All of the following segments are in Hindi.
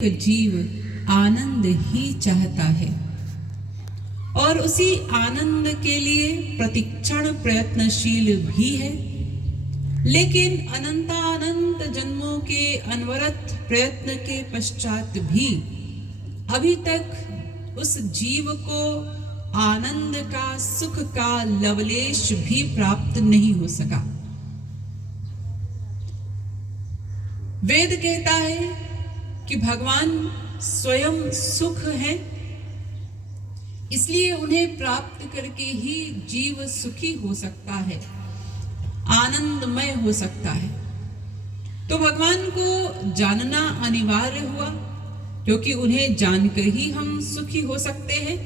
जीव आनंद ही चाहता है और उसी आनंद के लिए प्रतिक्षण प्रयत्नशील भी है। लेकिन अनंतानंत जन्मों के अनवरत प्रयत्न के पश्चात भी अभी तक उस जीव को आनंद का, सुख का लवलेश भी प्राप्त नहीं हो सका। वेद कहता है कि भगवान स्वयं सुख है, इसलिए उन्हें प्राप्त करके ही जीव सुखी हो सकता है, आनंदमय हो सकता है। तो भगवान को जानना अनिवार्य हुआ, क्योंकि उन्हें जानकर ही हम सुखी हो सकते हैं।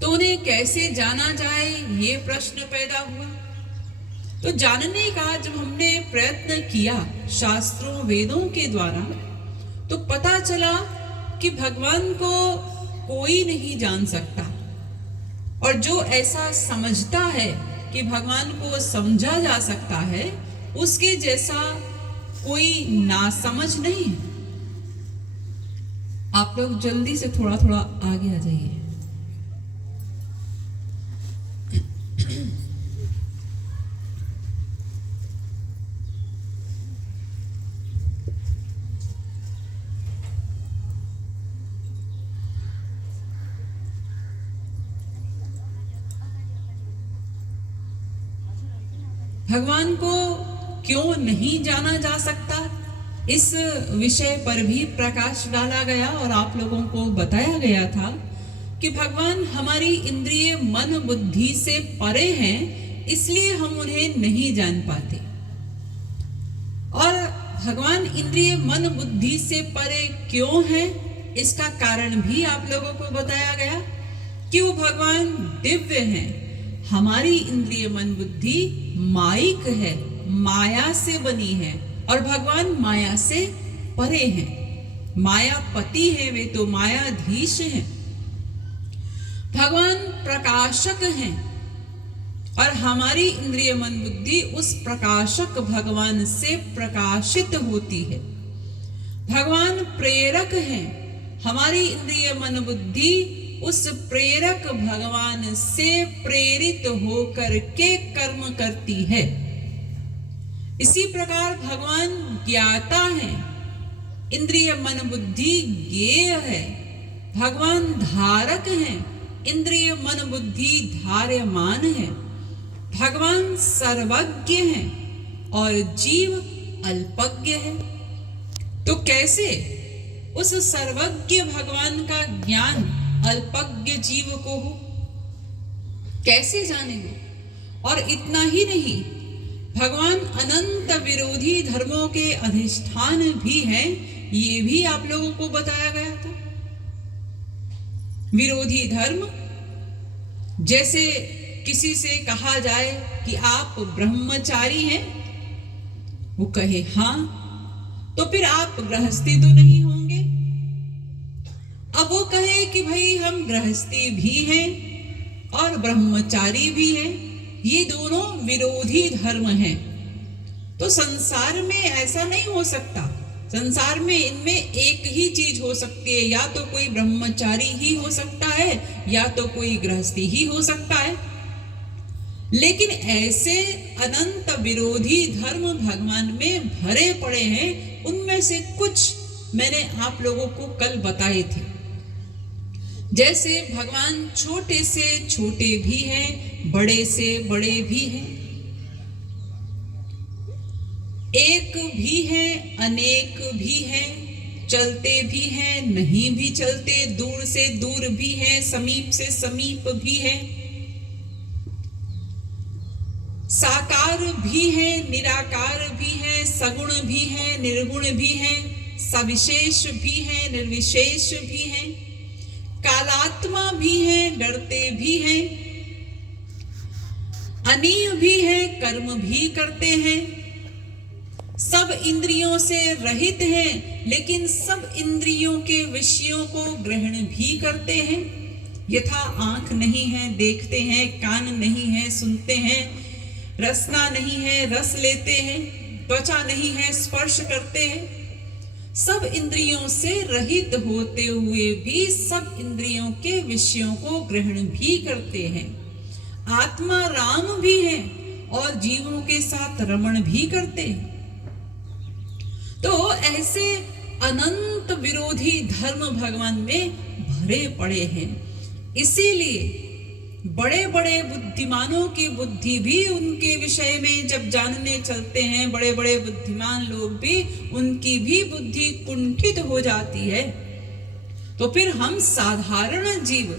तो उन्हें कैसे जाना जाए, ये प्रश्न पैदा हुआ। तो जानने का जब हमने प्रयत्न किया शास्त्रों वेदों के द्वारा, तो पता चला कि भगवान को कोई नहीं जान सकता, और जो ऐसा समझता है कि भगवान को समझा जा सकता है, उसके जैसा कोई नासमझ नहीं है। आप लोग जल्दी से थोड़ा थोड़ा आगे आ जाइए। भगवान को क्यों नहीं जाना जा सकता, इस विषय पर भी प्रकाश डाला गया और आप लोगों को बताया गया था कि भगवान हमारी इंद्रिय मन बुद्धि से परे हैं, इसलिए हम उन्हें नहीं जान पाते। और भगवान इंद्रिय मन बुद्धि से परे क्यों है, इसका कारण भी आप लोगों को बताया गया कि वो भगवान दिव्य हैं। हमारी इंद्रिय मन बुद्धि माइक है, माया से बनी है, और भगवान माया से परे हैं। मायापति है वे, तो मायाधीश हैं। भगवान प्रकाशक हैं, और हमारी इंद्रिय मन बुद्धि उस प्रकाशक भगवान से प्रकाशित होती है। भगवान प्रेरक हैं, हमारी इंद्रिय मन बुद्धि उस प्रेरक भगवान से प्रेरित होकर के कर्म करती है। इसी प्रकार भगवान ज्ञाता है, इंद्रिय मन बुद्धि ज्ञेय है। भगवान धारक हैं, इंद्रिय मन बुद्धि धार्यमान है। भगवान सर्वज्ञ हैं और जीव अल्पज्ञ है। तो कैसे उस सर्वज्ञ भगवान का ज्ञान अल्पज्ञ जीव को हो, कैसे जानेंगे? और इतना ही नहीं, भगवान अनंत विरोधी धर्मों के अधिष्ठान भी हैं, ये भी आप लोगों को बताया गया था। विरोधी धर्म, जैसे किसी से कहा जाए कि आप ब्रह्मचारी हैं, वो कहे हाँ, तो फिर आप गृहस्थी तो नहीं होंगे। अब वो कहे कि भाई हम गृहस्थी भी हैं और ब्रह्मचारी भी हैं, ये दोनों विरोधी धर्म हैं। तो संसार में ऐसा नहीं हो सकता। संसार में इनमें एक ही चीज हो सकती है, या तो कोई ब्रह्मचारी ही हो सकता है, या तो कोई गृहस्थी ही हो सकता है। लेकिन ऐसे अनंत विरोधी धर्म भगवान में भरे पड़े हैं। उनमें से कुछ मैंने आप लोगों को कल बताए थे। जैसे भगवान छोटे से छोटे भी हैं, बड़े से बड़े भी हैं, एक भी हैं, अनेक भी हैं, चलते भी हैं, नहीं भी चलते, दूर से दूर भी हैं, समीप से समीप भी हैं, साकार भी हैं, निराकार भी हैं, सगुण भी हैं, निर्गुण भी हैं, सविशेष भी हैं, निर्विशेष भी हैं, कालात्मा भी हैं, डरते भी हैं, अनीय भी हैं, कर्म भी करते हैं, सब इंद्रियों से रहित हैं, लेकिन सब इंद्रियों के विषयों को ग्रहण भी करते हैं। यथा आंख नहीं है, देखते हैं, कान नहीं है, सुनते हैं, रसना नहीं है, रस लेते हैं, त्वचा नहीं है, स्पर्श करते हैं। सब इंद्रियों से रहित होते हुए भी सब इंद्रियों के विषयों को ग्रहण भी करते हैं। आत्मा राम भी है और जीवों के साथ रमण भी करते हैं। तो ऐसे अनंत विरोधी धर्म भगवान में भरे पड़े हैं। इसीलिए बड़े बड़े बुद्धिमानों की बुद्धि भी उनके विषय में जब जानने चलते हैं, बड़े बड़े बुद्धिमान लोग भी, उनकी भी बुद्धि कुंठित हो जाती है। तो फिर हम साधारण जीव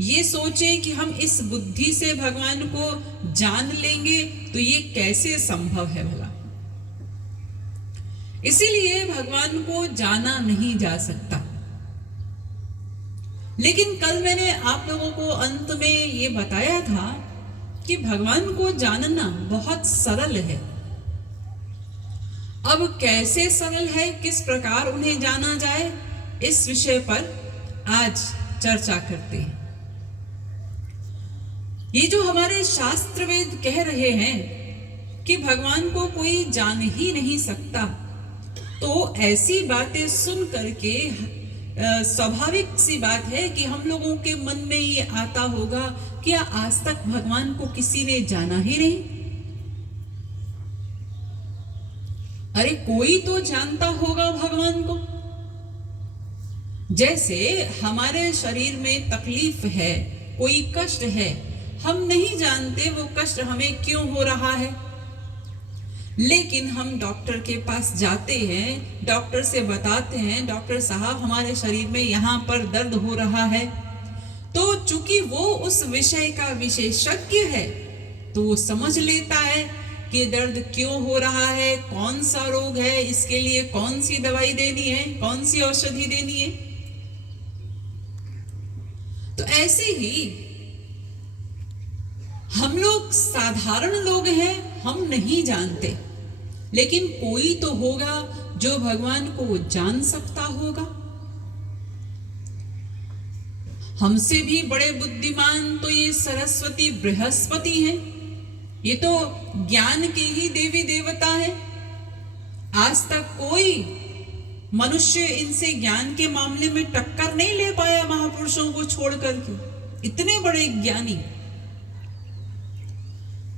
ये सोचे कि हम इस बुद्धि से भगवान को जान लेंगे, तो ये कैसे संभव है भला? इसीलिए भगवान को जाना नहीं जा सकता। लेकिन कल मैंने आप लोगों को अंत में ये बताया था कि भगवान को जानना बहुत सरल है। अब कैसे सरल है, किस प्रकार उन्हें जाना जाए, इस विषय पर आज चर्चा करते हैं। ये जो हमारे शास्त्र वेद कह रहे हैं कि भगवान को कोई जान ही नहीं सकता, तो ऐसी बातें सुन करके स्वाभाविक सी बात है कि हम लोगों के मन में ये आता होगा, क्या आज तक भगवान को किसी ने जाना ही नहीं? अरे कोई तो जानता होगा भगवान को। जैसे हमारे शरीर में तकलीफ है, कोई कष्ट है, हम नहीं जानते वो कष्ट हमें क्यों हो रहा है, लेकिन हम डॉक्टर के पास जाते हैं, डॉक्टर से बताते हैं, डॉक्टर साहब हमारे शरीर में यहाँ पर दर्द हो रहा है। तो चूंकि वो उस विषय का विशेषज्ञ है, तो वो समझ लेता है कि दर्द क्यों हो रहा है, कौन सा रोग है, इसके लिए कौन सी दवाई देनी है, कौन सी औषधि देनी है। तो ऐसे ही हम लोग साधारण लोग हैं, हम नहीं जानते, लेकिन कोई तो होगा जो भगवान को जान सकता होगा। हमसे भी बड़े बुद्धिमान तो ये सरस्वती बृहस्पति हैं। ये तो ज्ञान के ही देवी देवता है। आज तक कोई मनुष्य इनसे ज्ञान के मामले में टक्कर नहीं ले पाया, महापुरुषों को छोड़ करके। इतने बड़े ज्ञानी,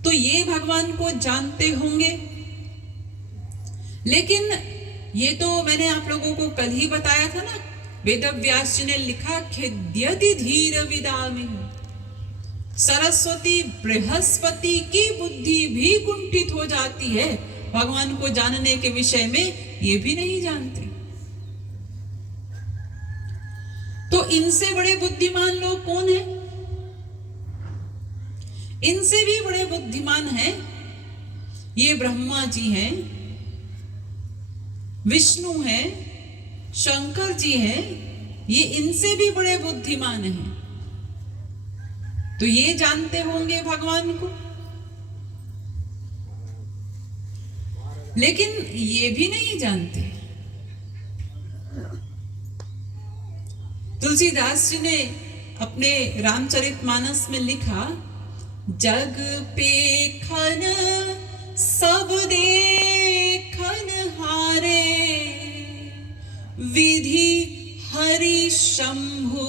तो ये भगवान को जानते होंगे। लेकिन ये तो मैंने आप लोगों को कल ही बताया था ना, वेदव्यास जी ने लिखा, खेद्यति धीर विदामि। सरस्वती बृहस्पति की बुद्धि भी कुंठित हो जाती है, भगवान को जानने के विषय में ये भी नहीं जानते। तो इनसे बड़े बुद्धिमान लोग कौन हैं? इनसे भी बड़े बुद्धिमान हैं ये ब्रह्मा जी हैं, विष्णु हैं, शंकर जी हैं। ये इनसे भी बड़े बुद्धिमान हैं, तो ये जानते होंगे भगवान को। लेकिन ये भी नहीं जानते। तुलसीदास जी ने अपने रामचरितमानस में लिखा, जग पेखन सब देखन हारे, विधि हरि शंभु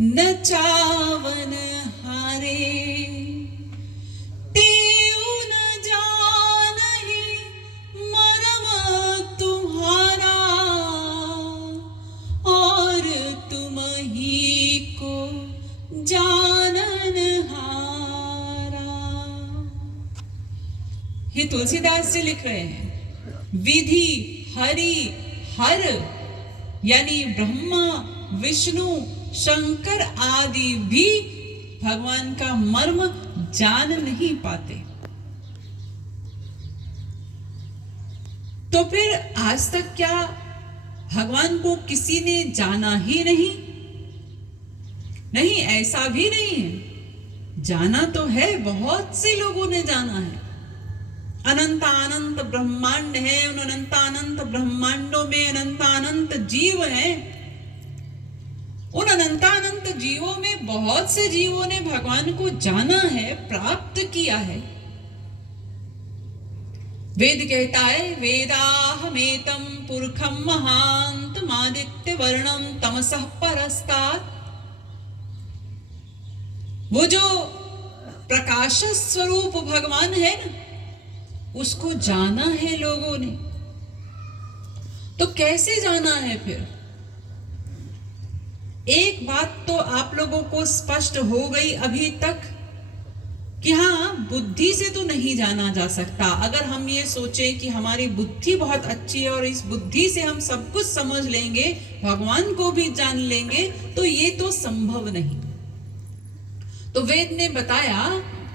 न चावन हारे। तेऊ न जानहि मरम तुम्हारा, और तुम ही को जानन हारा। ये तुलसीदास जी लिख रहे हैं। विधि हरि हर यानी ब्रह्मा विष्णु शंकर आदि भी भगवान का मर्म जान नहीं पाते। तो फिर आज तक क्या भगवान को किसी ने जाना ही नहीं? नहीं, ऐसा भी नहीं है। जाना तो है, बहुत से लोगों ने जाना है। अनंत अनंत ब्रह्मांड है, उन अनंत अनंत ब्रह्मांडों में अनंत अनंत जीव हैं। उन अनंत अनंत जीवों में बहुत से जीवों ने भगवान को जाना है, प्राप्त किया है। वेद कहता है वेदाहमेतं पुरखं महान्तमादित्य वर्णम तमसः परस्तात्। वो जो प्रकाश स्वरूप भगवान है ना, उसको जाना है लोगों ने। तो कैसे जाना है फिर? एक बात तो आप लोगों को स्पष्ट हो गई अभी तक कि हाँ, बुद्धि से तो नहीं जाना जा सकता। अगर हम ये सोचें कि हमारी बुद्धि बहुत अच्छी है और इस बुद्धि से हम सब कुछ समझ लेंगे, भगवान को भी जान लेंगे, तो ये तो संभव नहीं। तो वेद ने बताया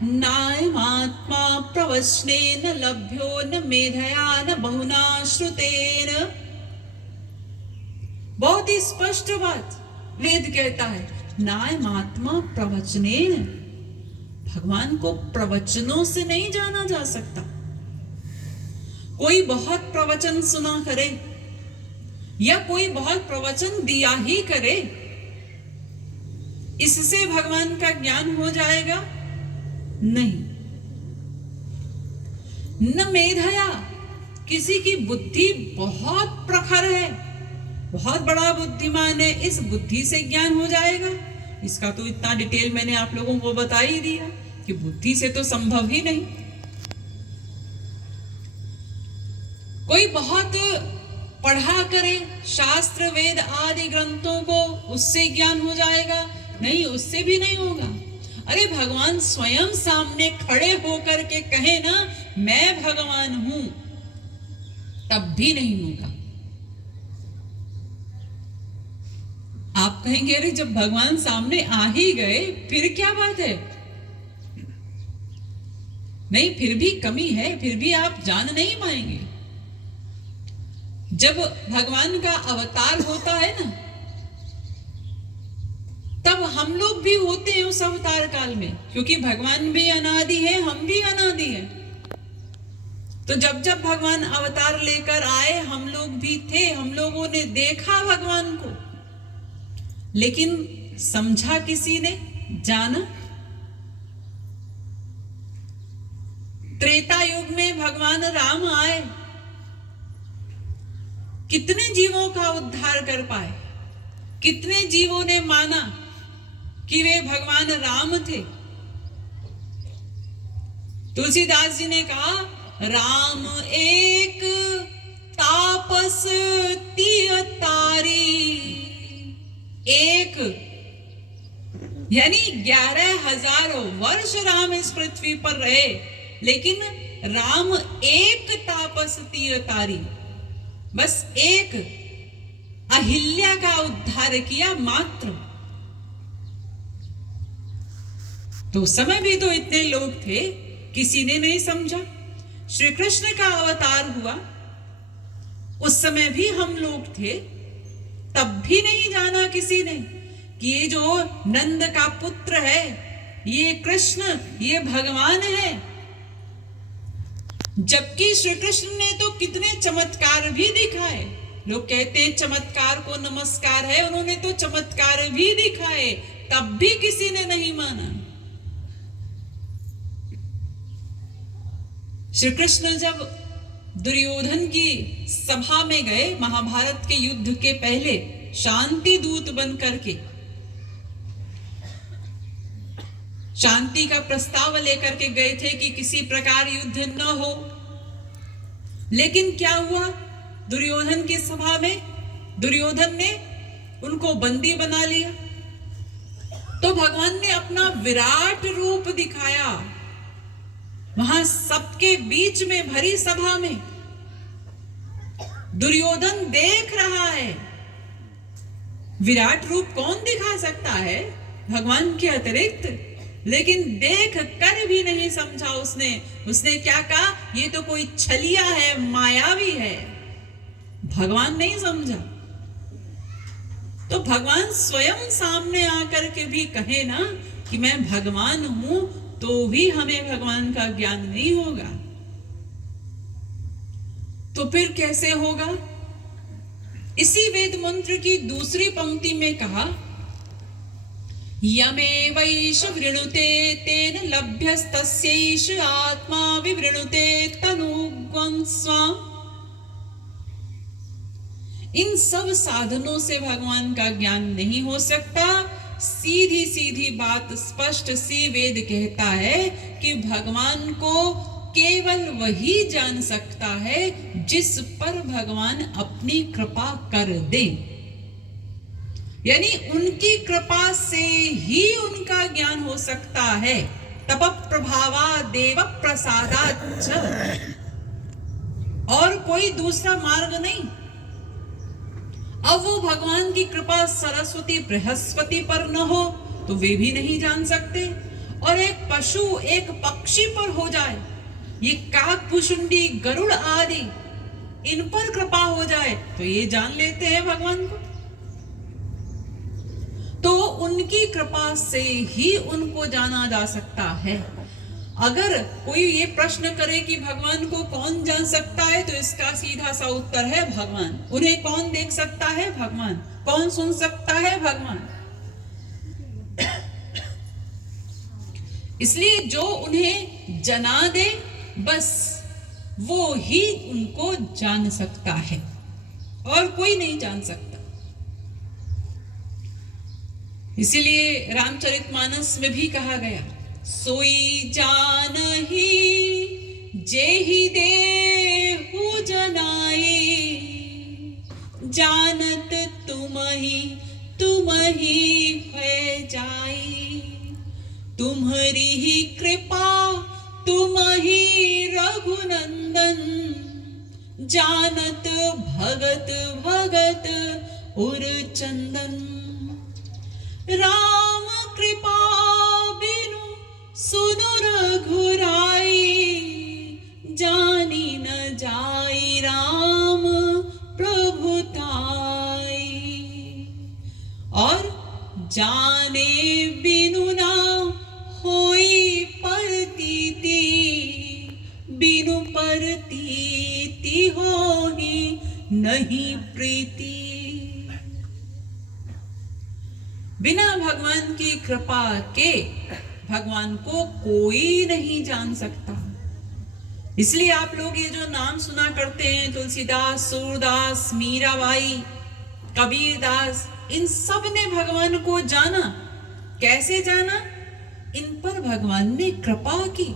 नायमात्मा प्रवचनेन लभ्यो न मेधया न बहुना श्रुतेन। बहुत ही स्पष्ट बात वेद कहता है, नायमात्मा प्रवचनेन, भगवान को प्रवचनों से नहीं जाना जा सकता। कोई बहुत प्रवचन सुना करे या कोई बहुत प्रवचन दिया ही करे, इससे भगवान का ज्ञान हो जाएगा? नहीं। न मेधया, किसी की बुद्धि बहुत प्रखर है, बहुत बड़ा बुद्धिमान है, इस बुद्धि से ज्ञान हो जाएगा? इसका तो इतना डिटेल मैंने आप लोगों को बता ही दिया कि बुद्धि से तो संभव ही नहीं। कोई बहुत पढ़ा करे शास्त्र वेद आदि ग्रंथों को, उससे ज्ञान हो जाएगा? नहीं, उससे भी नहीं होगा। अरे भगवान स्वयं सामने खड़े होकर के कहे ना मैं भगवान हूं, तब भी नहीं होगा। आप कहेंगे अरे जब भगवान सामने आ ही गए फिर क्या बात है? नहीं, फिर भी कमी है, फिर भी आप जान नहीं पाएंगे। जब भगवान का अवतार होता है ना, तब हम लोग भी होते हैं उस अवतार काल में, क्योंकि भगवान भी अनादि है, हम भी अनादि है। तो जब जब भगवान अवतार लेकर आए, हम लोग भी थे, हम लोगों ने देखा भगवान को, लेकिन समझा किसी ने? जाना? त्रेता युग में भगवान राम आए, कितने जीवों का उद्धार कर पाए? कितने जीवों ने माना कि वे भगवान राम थे? तुलसीदास जी ने कहा राम एक तापस तिय तारी। एक यानी 11,000 वर्ष राम इस पृथ्वी पर रहे, लेकिन राम एक तापस तिय तारी, बस एक अहिल्या का उद्धार किया मात्र। तो उस समय भी तो इतने लोग थे, किसी ने नहीं समझा। श्री कृष्ण का अवतार हुआ, उस समय भी हम लोग थे, तब भी नहीं जाना किसी ने कि ये जो नंद का पुत्र है, ये कृष्ण, ये भगवान है। जबकि श्री कृष्ण ने तो कितने चमत्कार भी दिखाए। लोग कहते हैं चमत्कार को नमस्कार है, उन्होंने तो चमत्कार भी दिखाए, तब भी किसी ने नहीं माना। श्री कृष्ण जब दुर्योधन की सभा में गए, महाभारत के युद्ध के पहले शांति दूत बन करके शांति का प्रस्ताव लेकर के गए थे कि किसी प्रकार युद्ध न हो। लेकिन क्या हुआ? दुर्योधन की सभा में दुर्योधन ने उनको बंदी बना लिया। तो भगवान ने अपना विराट रूप दिखाया वहां सबके बीच में, भरी सभा में। दुर्योधन देख रहा है। विराट रूप कौन दिखा सकता है भगवान के अतिरिक्त? लेकिन देख कर भी नहीं समझा उसने। उसने क्या कहा? ये तो कोई छलिया है, मायावी है। भगवान नहीं समझा। तो भगवान स्वयं सामने आकर के भी कहे ना कि मैं भगवान हूं, तो भी हमें भगवान का ज्ञान नहीं होगा। तो फिर कैसे होगा? इसी वेद मंत्र की दूसरी पंक्ति में कहा यमेवैष वृणुते तेन लभ्यस्तस्यैष आत्मा विवृणुते तनुग्वं स्वाम। इन सब साधनों से भगवान का ज्ञान नहीं हो सकता। सीधी सीधी बात स्पष्ट सी वेद कहता है कि भगवान को केवल वही जान सकता है जिस पर भगवान अपनी कृपा कर दे, यानी उनकी कृपा से ही उनका ज्ञान हो सकता है। तप प्रभावा देव प्रसादाच्च, और कोई दूसरा मार्ग नहीं। अब वो भगवान की कृपा सरस्वती बृहस्पति पर न हो तो वे भी नहीं जान सकते, और एक पशु एक पक्षी पर हो जाए, ये काक भुशुंडी गरुड़ आदि इन पर कृपा हो जाए तो ये जान लेते हैं भगवान को। तो उनकी कृपा से ही उनको जाना जा सकता है। अगर कोई ये प्रश्न करे कि भगवान को कौन जान सकता है, तो इसका सीधा सा उत्तर है भगवान। उन्हें कौन देख सकता है? भगवान। कौन सुन सकता है? भगवान। इसलिए जो उन्हें जना दे बस वो ही उनको जान सकता है, और कोई नहीं जान सकता। इसीलिए रामचरितमानस में भी कहा गया, सोई जानहि जेहि देहु जनाई, जानत तुमहि है जाई, तुम्हारी ही कृपा तुमहि रघुनंदन, जानत भगत भगत उर चंदन, राम कृपा बिनु सुनु रघुराई, जानी न जाई राम प्रभुताई, और जाने बिनु ना होई परतीति, बिनु परतीति होई नहीं प्रीति। बिना भगवान की कृपा के भगवान को कोई नहीं जान सकता। इसलिए आप लोग ये जो नाम सुना करते हैं, तुलसीदास, सूरदास, मीराबाई, कबीरदास, इन सब ने भगवान को जाना। कैसे जाना? इन पर भगवान ने कृपा की।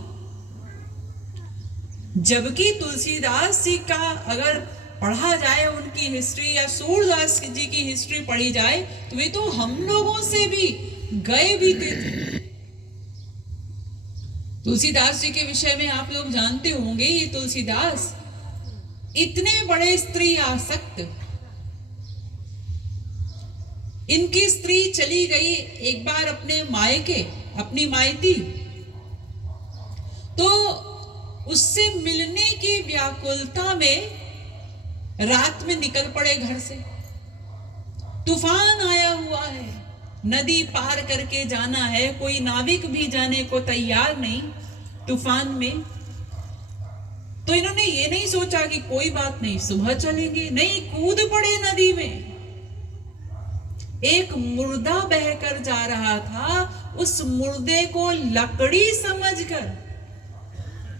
जबकि तुलसीदास जी का अगर पढ़ा जाए उनकी हिस्ट्री, या सूरदास जी की हिस्ट्री पढ़ी जाए, तो वे तो हम लोगों से भी गए बीते थे। तुलसीदास जी के विषय में आप लोग जानते होंगे, ये तुलसीदास इतने बड़े स्त्री आसक्त, इनकी स्त्री चली गई एक बार अपने मायके, अपनी मायती, तो उससे मिलने की व्याकुलता में रात में निकल पड़े घर से। तूफान आया हुआ है, नदी पार करके जाना है, कोई नाविक भी जाने को तैयार नहीं तूफान में। तो इन्होंने ये नहीं सोचा कि कोई बात नहीं सुबह चलेंगे, नहीं, कूद पड़े नदी में। एक मुर्दा बहकर जा रहा था, उस मुर्दे को लकड़ी समझकर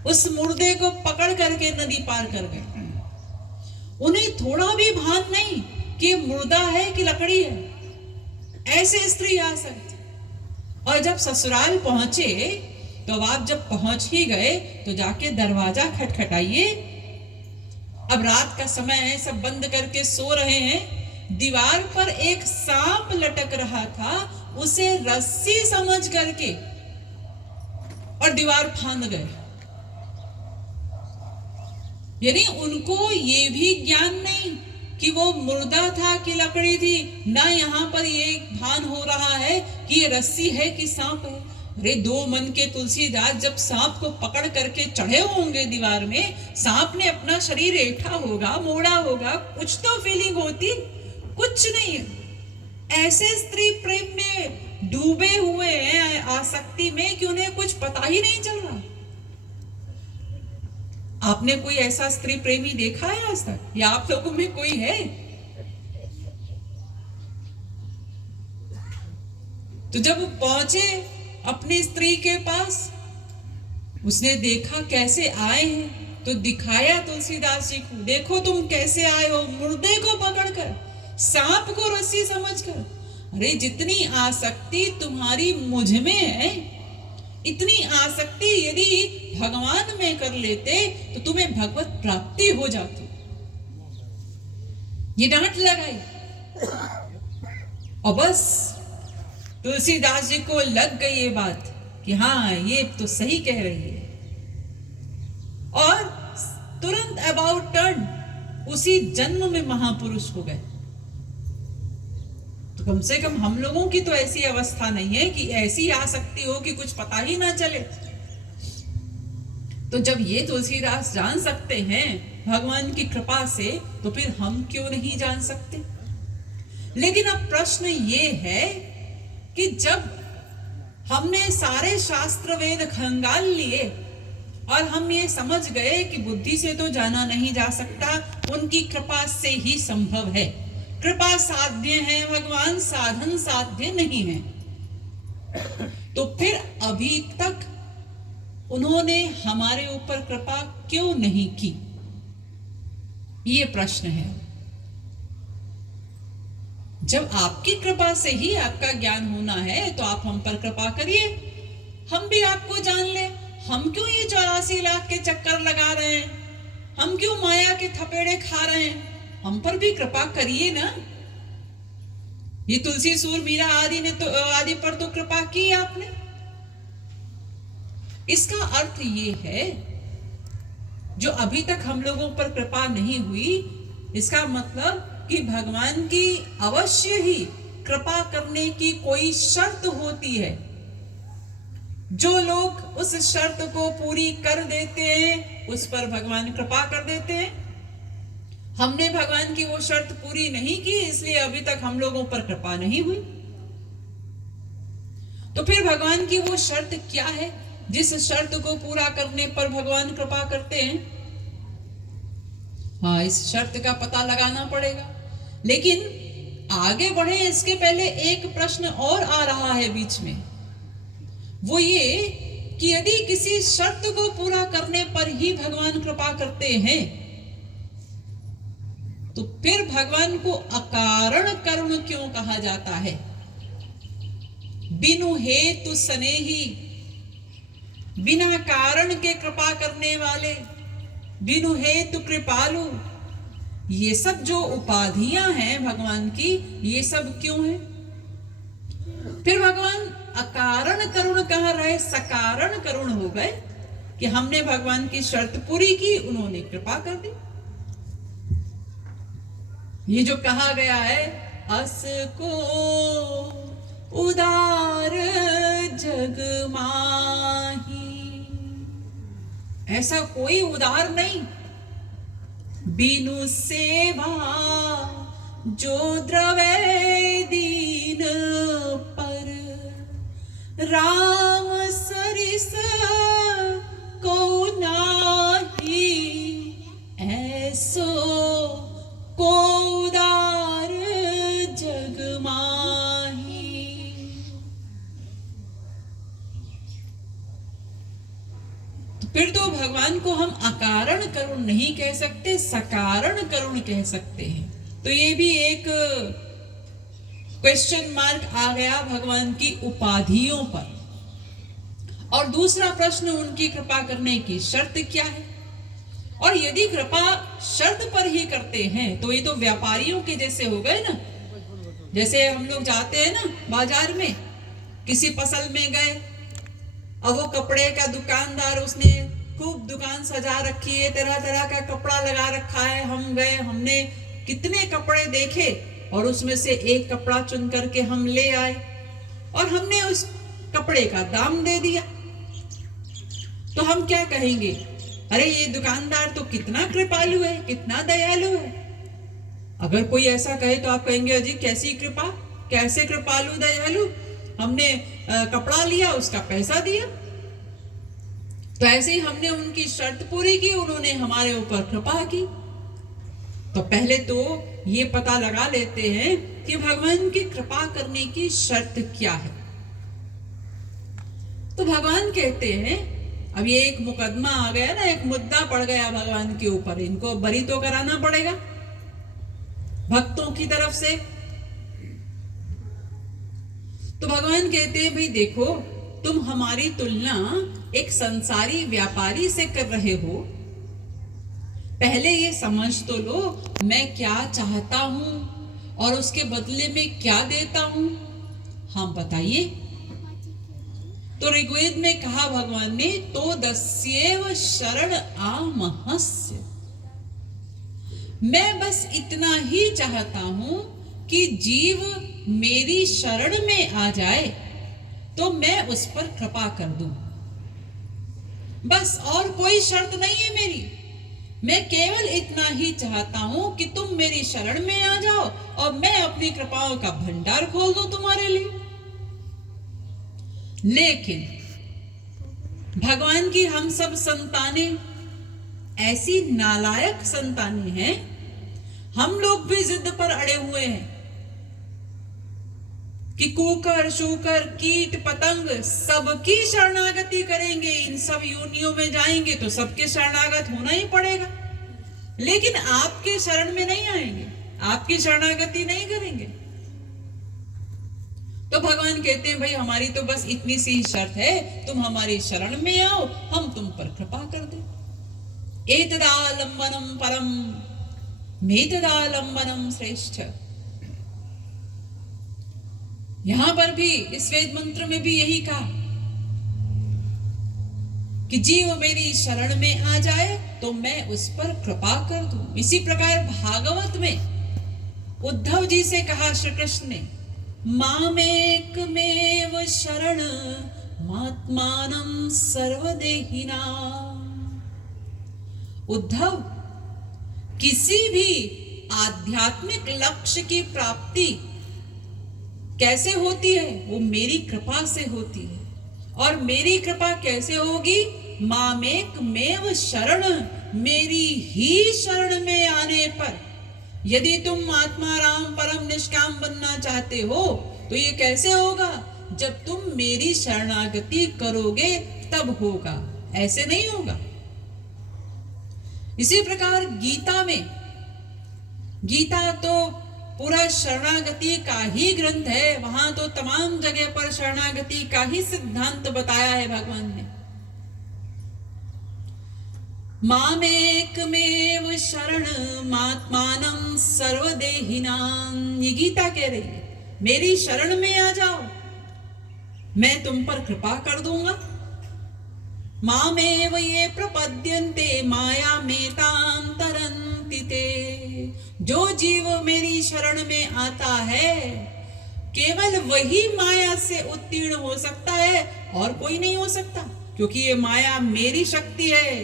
उस मुर्दे को पकड़ करके नदी पार कर गए। उन्हें थोड़ा भी भान नहीं कि मुर्दा है कि लकड़ी है। ऐसे स्त्री आ सकती। और जब ससुराल पहुंचे, तो आप जब पहुंच ही गए तो जाके दरवाजा खटखटाइए। अब रात का समय है, सब बंद करके सो रहे हैं। दीवार पर एक सांप लटक रहा था, उसे रस्सी समझ करके और दीवार फांद गए। यानी उनको ये भी ज्ञान नहीं कि वो मुर्दा था कि लकड़ी थी, ना यहाँ पर ये भान हो रहा है कि ये रस्सी है कि सांप है। अरे दो मन के तुलसीदास जब सांप को पकड़ करके चढ़े होंगे दीवार में, सांप ने अपना शरीर ऐठा होगा, मोड़ा होगा, कुछ तो फीलिंग होती, कुछ नहीं है। ऐसे स्त्री प्रेम में डूबे हुए हैं, आसक्ति में, कि उन्हें कुछ पता ही नहीं चल रहा। आपने कोई ऐसा स्त्री प्रेमी देखा है आज तक, या आप लोगों में कोई है? तो जब पहुंचे अपनी स्त्री के पास, उसने देखा कैसे आए हैं, तो दिखाया तुलसीदास जी को, देखो तुम कैसे आए हो, मुर्दे को पकड़कर, सांप को रस्सी समझकर। अरे जितनी आसक्ति तुम्हारी मुझ में है, इतनी आसक्ति यदि भगवान में कर लेते तो तुम्हें भगवत प्राप्ति हो जाती। ये डांट लगाई और बस तुलसीदास जी को लग गई ये बात कि हाँ ये तो सही कह रही है, और तुरंत अबाउट टर्न उसी जन्म में महापुरुष हो गए। तो कम से कम हम लोगों की तो ऐसी अवस्था नहीं है कि ऐसी आसक्ति हो कि कुछ पता ही ना चले। तो जब ये तुलसीदास जान सकते हैं भगवान की कृपा से, तो फिर हम क्यों नहीं जान सकते। लेकिन अब प्रश्न ये है कि जब हमने सारे शास्त्र वेद खंगाल लिए और हम ये समझ गए कि बुद्धि से तो जाना नहीं जा सकता, उनकी कृपा से ही संभव है, कृपा साध्य है भगवान, साधन साध्य नहीं है, तो फिर अभी तक उन्होंने हमारे ऊपर कृपा क्यों नहीं की, ये प्रश्न है। जब आपकी कृपा से ही आपका ज्ञान होना है तो आप हम पर कृपा करिए, हम भी आपको जान ले। हम क्यों ये 84 लाख के चक्कर लगा रहे हैं, हम क्यों माया के थपेड़े खा रहे हैं, हम पर भी कृपा करिए ना। ये तुलसी सूर मीरा आदि ने तो आदि पर तो कृपा की आपने। इसका अर्थ ये है जो अभी तक हम लोगों पर कृपा नहीं हुई, इसका मतलब कि भगवान की अवश्य ही कृपा करने की कोई शर्त होती है। जो लोग उस शर्त को पूरी कर देते हैं उस पर भगवान कृपा कर देते हैं। हमने भगवान की वो शर्त पूरी नहीं की, इसलिए अभी तक हम लोगों पर कृपा नहीं हुई। तो फिर भगवान की वो शर्त क्या है जिस शर्त को पूरा करने पर भगवान कृपा करते हैं? हाँ, इस शर्त का पता लगाना पड़ेगा। लेकिन आगे बढ़े इसके पहले एक प्रश्न और आ रहा है बीच में, वो ये कि यदि किसी शर्त को पूरा करने पर ही भगवान कृपा करते हैं तो फिर भगवान को अकारण करुण क्यों कहा जाता है? बिनु हेतु स्नेही, बिना कारण के कृपा करने वाले, बिनु हेतु कृपालु, ये सब जो उपाधियां हैं भगवान की, ये सब क्यों है? फिर भगवान अकारण करुण कहाँ रहे, सकारण करुण हो गए कि हमने भगवान की शर्त पूरी की, उन्होंने कृपा कर दी। ये जो कहा गया है, अस को उदार जग माही, ऐसा कोई उदार नहीं। बिनु सेवा जो द्रवे दीन पर, राम सरिस को नाही, ऐसो को उदार जग माही। तो फिर तो भगवान को हम अकारण करुण नहीं कह सकते, सकारण करुण कह सकते हैं। तो ये भी एक क्वेश्चन मार्क आ गया भगवान की उपाधियों पर। और दूसरा प्रश्न, उनकी कृपा करने की शर्त क्या है? और यदि कृपा शर्त पर ही करते हैं तो ये तो व्यापारियों के जैसे हो गए ना। जैसे हम लोग जाते हैं ना बाजार में, किसी फसल में गए और वो कपड़े का दुकानदार, उसने खूब दुकान सजा रखी है, तरह तरह का कपड़ा लगा रखा है। हम गए, हमने कितने कपड़े देखे और उसमें से एक कपड़ा चुन करके हम ले आए और हमने उस कपड़े का दाम दे दिया। तो हम क्या कहेंगे? अरे ये दुकानदार तो कितना कृपालु है, कितना दयालु है। अगर कोई ऐसा कहे तो आप कहेंगे अजी कैसी कृपा, कैसे कृपालु दयालु, हमने कपड़ा लिया, उसका पैसा दिया। तो ऐसे ही हमने उनकी शर्त पूरी की, उन्होंने हमारे ऊपर कृपा की। तो पहले तो ये पता लगा लेते हैं कि भगवान की कृपा करने की शर्त क्या है। तो भगवान कहते हैं, अब ये एक मुकदमा आ गया ना, एक मुद्दा पड़ गया भगवान के ऊपर, इनको बरी तो कराना पड़ेगा भक्तों की तरफ से। तो भगवान कहते हैं, भाई देखो, तुम हमारी तुलना एक संसारी व्यापारी से कर रहे हो। पहले ये समझ तो लो मैं क्या चाहता हूं और उसके बदले में क्या देता हूं। हाँ बताइए। तो ऋग्वेद में कहा भगवान ने, तो दस्येव शरण आमहस्य। मैं बस इतना ही चाहता हूं कि जीव मेरी शरण में आ जाए तो मैं उस पर कृपा कर दूं। बस और कोई शर्त नहीं है मेरी। मैं केवल इतना ही चाहता हूं कि तुम मेरी शरण में आ जाओ और मैं अपनी कृपाओं का भंडार खोल दूं तुम्हारे लिए। लेकिन भगवान की हम सब संतानें ऐसी नालायक संतानें हैं, हम लोग भी जिद पर अड़े हुए हैं कि कुकर शूकर कीट पतंग सबकी शरणागति करेंगे, इन सब योनियों में जाएंगे तो सबके शरणागत होना ही पड़ेगा, लेकिन आपके शरण में नहीं आएंगे, आपकी शरणागति नहीं करेंगे। तो भगवान कहते हैं, भाई हमारी तो बस इतनी सी शर्त है, तुम हमारी शरण में आओ, हम तुम पर कृपा कर दे। एतदालंबनम परम मेतदालंबनम श्रेष्ठ। यहां पर भी इस वेद मंत्र में भी यही कहा कि जीव मेरी शरण में आ जाए तो मैं उस पर कृपा कर दूं। इसी प्रकार भागवत में उद्धव जी से कहा श्री कृष्ण ने, मामेकमेव शरण मात्मानं सर्वदेहिना। उद्धव, किसी भी आध्यात्मिक लक्ष्य की प्राप्ति कैसे होती है? वो मेरी कृपा से होती है। और मेरी कृपा कैसे होगी? मामेकमेव शरण, मेरी ही शरण में आने पर। यदि तुम आत्मा राम परम निष्काम बनना चाहते हो तो ये कैसे होगा? जब तुम मेरी शरणागति करोगे तब होगा, ऐसे नहीं होगा। इसी प्रकार गीता में, गीता तो पूरा शरणागति का ही ग्रंथ है, वहां तो तमाम जगह पर शरणागति का ही सिद्धांत बताया है भगवान ने। मामेकमेव शरण मात्मानं सर्वदेहिनां। ये गीता कह रही है, मेरी शरण में आ जाओ, मैं तुम पर कृपा कर दूंगा। मामेव ये प्रपद्यन्ते माया मेतां तरन्ति ते। जो जीव मेरी शरण में आता है केवल वही माया से उत्तीर्ण हो सकता है, और कोई नहीं हो सकता, क्योंकि ये माया मेरी शक्ति है।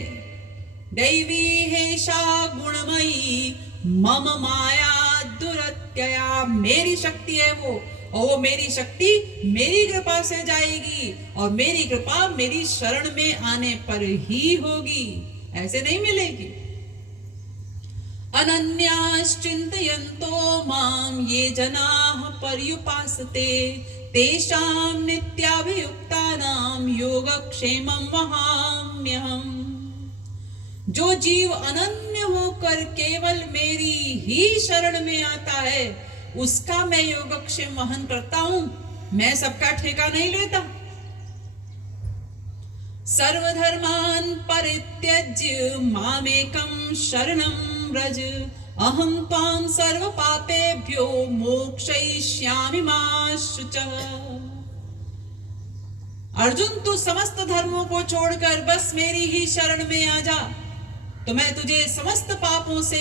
दैवी हेषा गुणमयी मम माया दुरत्यया। मेरी शक्ति है वो, और वो मेरी शक्ति मेरी कृपा से जाएगी, और मेरी कृपा मेरी शरण में आने पर ही होगी, ऐसे नहीं मिलेगी। अनन्याश्चिन्तयन्तो मां ये जनाः पर्युपासते तेषां नित्याभियुक्तानां योगक्षेमं वहाम्यहम्। जो जीव अनन्य होकर केवल मेरी ही शरण में आता है उसका मैं योगक्षेम वहन करता हूं, मैं सबका ठेका नहीं लेता। सर्वधर्मान् परित्यज्य मामेकं शरणं व्रज अहं त्वां सर्व पापेभ्यो मोक्षयिष्यामि मा शुचः। अर्जुन, तू समस्त धर्मों को छोड़कर बस मेरी ही शरण में आ जा, तो मैं तुझे समस्त पापों से